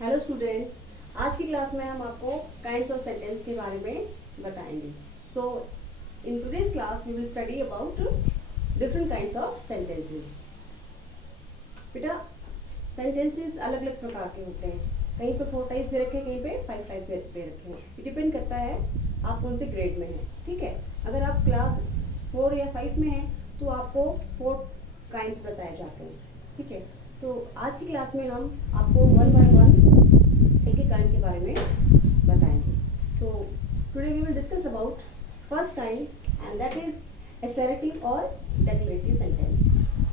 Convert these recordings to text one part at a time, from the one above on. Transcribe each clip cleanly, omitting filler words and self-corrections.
Hello students, आज की class में हम आपको काइंड्स ऑफ सेंटेंस के बारे में बताएंगे। So in today's class we will study about different kinds of sentences. बेटा, सेंटेंसेस अलग अलग प्रकार के होते हैं। कहीं पे 4 टाइप्स दे रखे हैं, कहीं पे 5 टाइप्स दे रखे हैं। ये डिपेंड करता है आप कौन से ग्रेड में हैं। ठीक है, अगर आप क्लास 4 या 5 में हैं तो आपको 4 काइंड्स बताए जाते हैं। ठीक है, तो आज की क्लास में हम आपको 1 बाय 1 एक एक काइंड के बारे में बताएंगे। So today we will discuss about first kind and that is assertive और डेक्लेरेटिव सेंटेंस।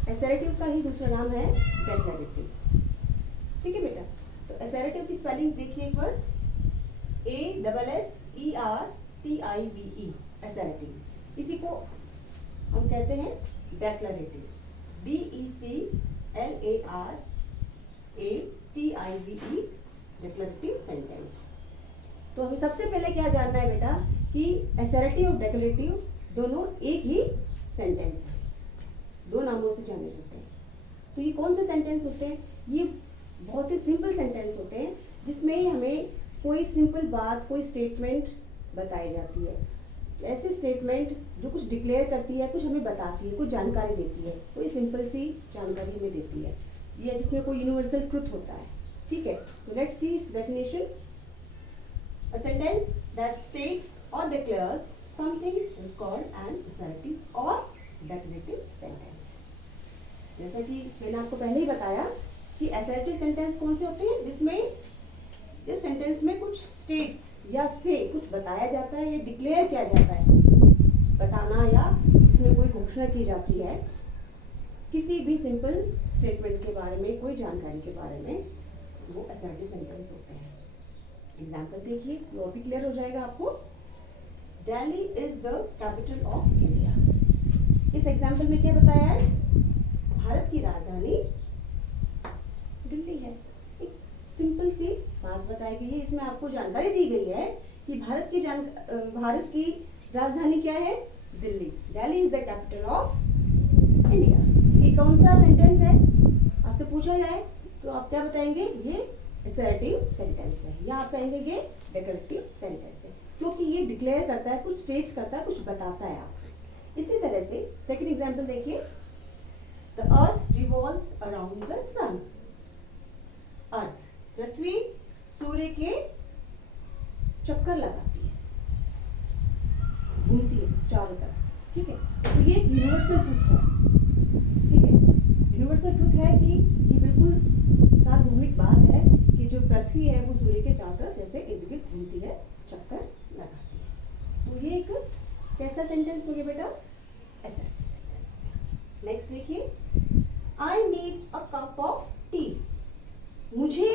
असर्टिव का ही दूसरा नाम है डेक्लेरेटिव। ठीक है बेटा, तो असर्टिव की स्पेलिंग देखिए एक बार, ASSERTIVE, असर्टिव। इसी को हम कहते हैं डेक्लेरेटिव, DECLARATIVE, डेक्लेरेटिव सेंटेंस। तो हमें सबसे पहले क्या जानना है बेटा कि असर्टिव और डेक्लेरेटिव दोनों एक ही सेंटेंस है, दो नामों से जाने जाते हैं। तो ये कौन से सेंटेंस होते हैं? ये बहुत ही सिंपल सेंटेंस होते हैं जिसमें हमें कोई सिंपल बात, कोई स्टेटमेंट बताई जाती है। ऐसी स्टेटमेंट जो कुछ डिक्लेयर करती है, कुछ हमें बताती है, कुछ जानकारी देती है, कोई सिंपल सी जानकारी हमें देती है, ये जिसमें कोई यूनिवर्सल ट्रुथ होता है। ठीक है, तो let's see its definition. A sentence that states or declares something is called an assertive और डेक्लेरेटिव सेंटेंस। जैसा कि मैंने आपको पहले ही बताया कि असर्टिव सेंटेंस कौन से होते हैं जिसमें इस सेंटेंस में कुछ स्टेट्स या से कुछ बताया जाता है या डिक्लेयर किया जाता है, बताना या इसमें कोई घोषणा की जाती है किसी भी सिंपल स्टेटमेंट के बारे में, कोई जानकारी के बारे में, वो असर्टिव सेंटेंस होते हैं। एग्जांपल देखिए, वो भी क्लियर हो जाएगा आपको। Delhi is the capital of India. इस एग्जांपल में क्या बताया है? भारत की राजधानी दिल्ली है। एक सिंपल सी बात बताई गई है, इसमें आपको जानकारी दी गई है कि भारत की राजधानी क्या है? Delhi. Delhi is the capital of India. ये कौन सा सेंटेंस है? आपसे पूछा जाए तो आप क्या बताएंगे? ये असर्टिव सेंटेंस है, या आप कहेंगे ये डेक्लेरेटिव सेंटेंस है, क्योंकि ये डिक्लेयर करता है, कुछ स्टेट्स करता है, कुछ बताता है आपको। इसी तरह से सेकंड एग्जांपल देखिए, the earth revolves around the sun. Earth, पृथ्वी सूर्य के चक्कर लगाती है, घूमती है चारों तरफ। ठीक है, तो ये यूनिवर्सल ट्रुथ है। ठीक है, यूनिवर्सल ट्रुथ है कि ये बिल्कुल सार्वभौमिक बात है कि जो पृथ्वी है वो सूर्य के चारों तरफ जैसे इर्द गिर्द घूमती है, चक्कर लगाती है। तो ये एक कैसा सेंटेंस हो गया बेटा? ऐसा सेंटेंस। नेक्स्ट देखिए, I need a cup of T. मुझे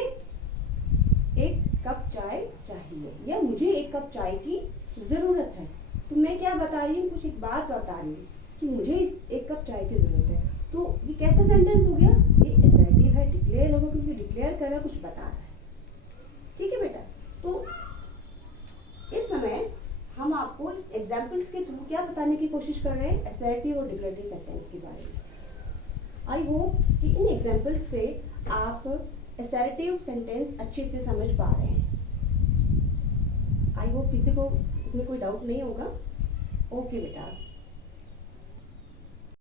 एक कप चाय चाहिए, या मुझे एक कप चाय की जरूरत है। तो मैं क्या बता रही हूँ? कुछ एक बात बता रही हूँ कि मुझे एक कप चाय की जरूरत है। तो ये कैसा सेंटेंस हो गया? ये असर्टिव है, डिक्लेयर होगा, क्योंकि डिक्लेयर कर रहा है, कुछ बता रहा है। ठीक है बेटा, तो इस समय हम आपको इस एग्जाम्पल्स के थ्रू क्या बताने की कोशिश कर रहे हैं? असर्टिव और डिक्लेरेटिव सेंटेंस के बारे में। आई होप कि इन एग्जाम्पल्स से आप असर्टिव सेंटेंस अच्छे से समझ पा रहे हैं। आई होप किसी को इसमें कोई डाउट नहीं होगा। ओके बेटा।